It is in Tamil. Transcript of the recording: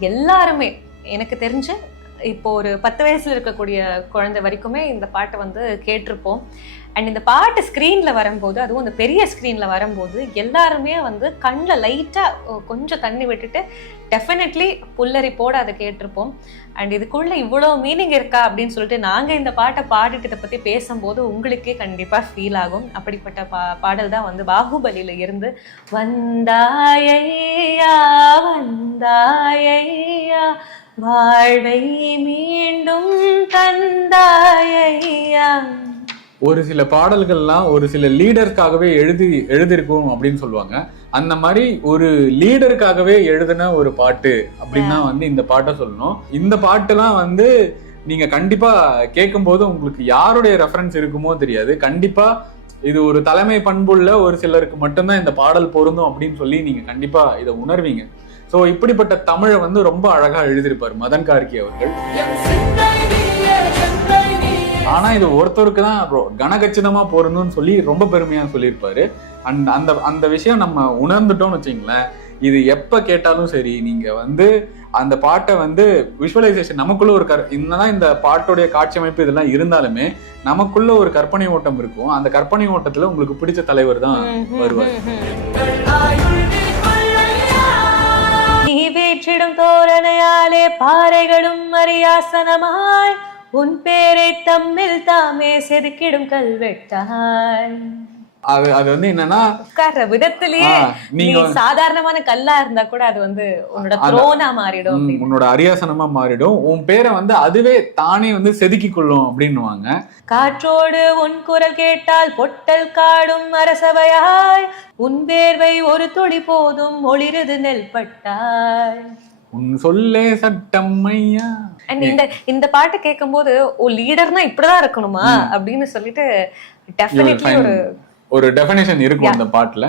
எல்லாருமே எனக்கு தெரிஞ்சு இப்போ ஒரு பத்து வயசுல இருக்கக்கூடிய குழந்தை வரைக்குமே இந்த பாட்டை வந்து கேட்டிருப்போம். அண்ட் இந்த பாட்டு ஸ்க்ரீனில் வரும்போது அதுவும் அந்த பெரிய ஸ்க்ரீனில் வரும்போது எல்லாருமே வந்து கண்ணில் லைட்டாக கொஞ்சம் தண்ணி விட்டுட்டு டெஃபினெட்லி புல்லரிப்போட அதை கேட்டிருப்போம். அண்ட் இதுக்குள்ளே இவ்வளோ மீனிங் இருக்கா அப்படின்னு சொல்லிட்டு நாங்கள் இந்த பாட்டை பாடிட்டு இதை பற்றி பேசும்போது உங்களுக்கே கண்டிப்பாக ஃபீல் ஆகும். அப்படிப்பட்ட பா பாடல் தான் வந்து பாகுபலியில் இருந்து வந்தாயையா வந்தாயையா வாழ்வை மீண்டும் தந்தாயையா ஒரு சில பாடல்கள்லாம் ஒரு சில லீடருக்காகவே எழுதி எழுதியிருக்கும் அப்படின்னு சொல்லுவாங்க. அந்த மாதிரி ஒரு லீடருக்காகவே எழுதின ஒரு பாட்டு அப்படின்னா வந்து இந்த பாட்டை சொல்லணும். இந்த பாட்டுலாம் வந்து நீங்க கண்டிப்பா கேட்கும்போது உங்களுக்கு யாருடைய ரெஃபரன்ஸ் இருக்குமோ தெரியாது. கண்டிப்பா இது ஒரு தலைமை பண்புள்ள ஒரு சிலருக்கு மட்டும்தான் இந்த பாடல் பொருந்தும் அப்படின்னு சொல்லி நீங்க கண்டிப்பா இதை உணர்வீங்க. சோ இப்படிப்பட்ட தமிழை வந்து ரொம்ப அழகா எழுதியிருப்பார் மதன் கார்கி அவர்கள். ஆனா இது ஒருத்தருக்கு தான் கனகச்சிதமா பொருந்தும்னு சொல்லி ரொம்ப பெருமையா சொல்லியிருப்பாரு. அண்ட் அந்த அந்த விஷயம் நம்ம உணர்ந்துட்டோம்னு வச்சுங்களேன் இது எப்ப கேட்டாலும் சரி நீங்க வந்து அந்த பாட்டை வந்து விஷுவலைசேஷன் நமக்குள்ள ஒரு கர் என்னதான் இந்த பாட்டோடைய காட்சி அமைப்பு இதெல்லாம் இருந்தாலுமே நமக்குள்ள ஒரு கற்பனை ஓட்டம் இருக்கும். அந்த கற்பனை ஓட்டத்துல உங்களுக்கு பிடிச்ச தலைவர் தான் வருவார். நீ வேற்றிடும் தோரணையாலே பாறைகளும் அரியாசனமாய் உன் பேரை தம்மில் தாமே செதுக்கிடும் கல்வெட்டாய். அது அது வந்து என்னன்னா உட்கார்ற விதத்திலேயே நீங்க சாதாரணமான கல்லா இருந்தா கூட அது வந்து உன்னோட த்ரோனா மாறிடும். உன்னோட அரியாசனமா மாறிடும். உன் பேரை வந்து அதுவே தானே வந்து செதுக்கி கொள்ளும் அப்படின்னுவாங்க. காற்றோடு உன் குரல் கேட்டால் பொட்டல் காடும் அரசவையாய். உன் வேர்வை ஒரு துளி போதும் ஒளிருது நெல் பட்டாய். உன் சொல்லே சட்டம் ஐயா. இந்த இந்த பாட்டு கேட்கும்போது ஓ லீடர்னா இப்படிதான் இருக்கணுமா? அப்படின்னு சொல்லிட்டு டெஃபினெட்லி. ஒரு ஒரு டெஃபினேஷன் இருக்கும் அந்த பாட்டுல.